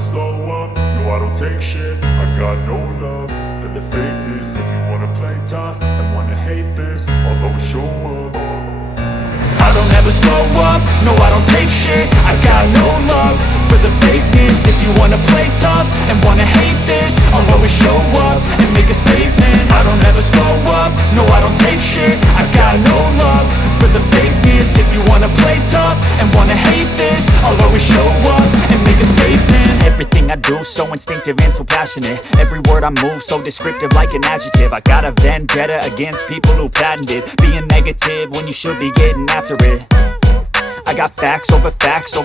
slow up, no I don't take shit. I got no love for the fakeness. If you wanna play tough and wanna hate this, I'll always show up. I don't ever slow up, no I don't take shit. I got no love for the fakeness. If you wanna play tough and wanna hate this, I'll always show up and make a statement. I don't ever slow up, no I don't take shit. I got no love for the fakeness. If you wanna play tough and wanna hate this, I'll always show up and make a statement. Everything I do so instinctive and so passionate. Every word I move so descriptive like an adjective. I got a vendetta against people who patented being negative when you should be getting after it. I got facts over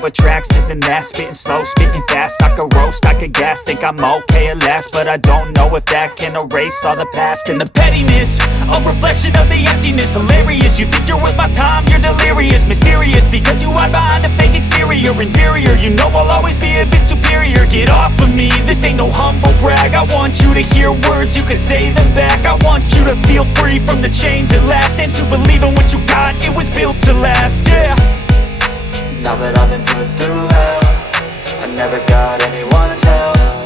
tracks, this and that. Spitting slow, spitting fast. I could roast, I could gas. Think I'm okay at last, but I don't know if that can erase all the past. And the pettiness, a reflection of the emptiness. Hilarious, you think you're worth my time, you're delirious. Mysterious, because you hide behind a fake exterior. Inferior, you know I'll always be a bit superior. Get off of me, this ain't no humble brag. I want you to hear words, you can say them back. I want you to feel free from the chains at last, and to believe in what you got, it was built to last, yeah. Now that I've been put through hell, I never got anyone's help.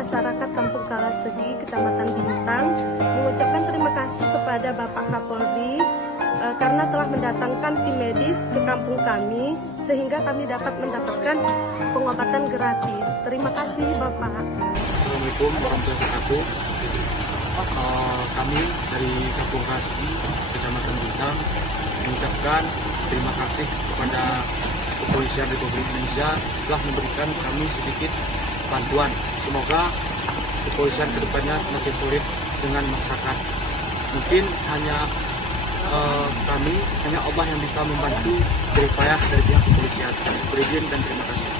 Masyarakat Kampung Kala Segi, Kecamatan Bintang, mengucapkan terima kasih kepada Bapak Kapolri karena telah mendatangkan tim medis ke kampung kami sehingga kami dapat mendapatkan pengobatan gratis. Terima kasih Bapak. Assalamualaikum warahmatullahi wabarakatuh. Kami dari Kampung Kala Segi, Kecamatan Bintang, mengucapkan terima kasih kepada Kepolisian Republik Indonesia telah memberikan kami sedikit bantuan. Semoga kepolisian kedepannya semakin solid dengan masyarakat. Mungkin hanya Allah yang bisa membantu berupaya dari pihak kepolisian. Beri dan terima kasih.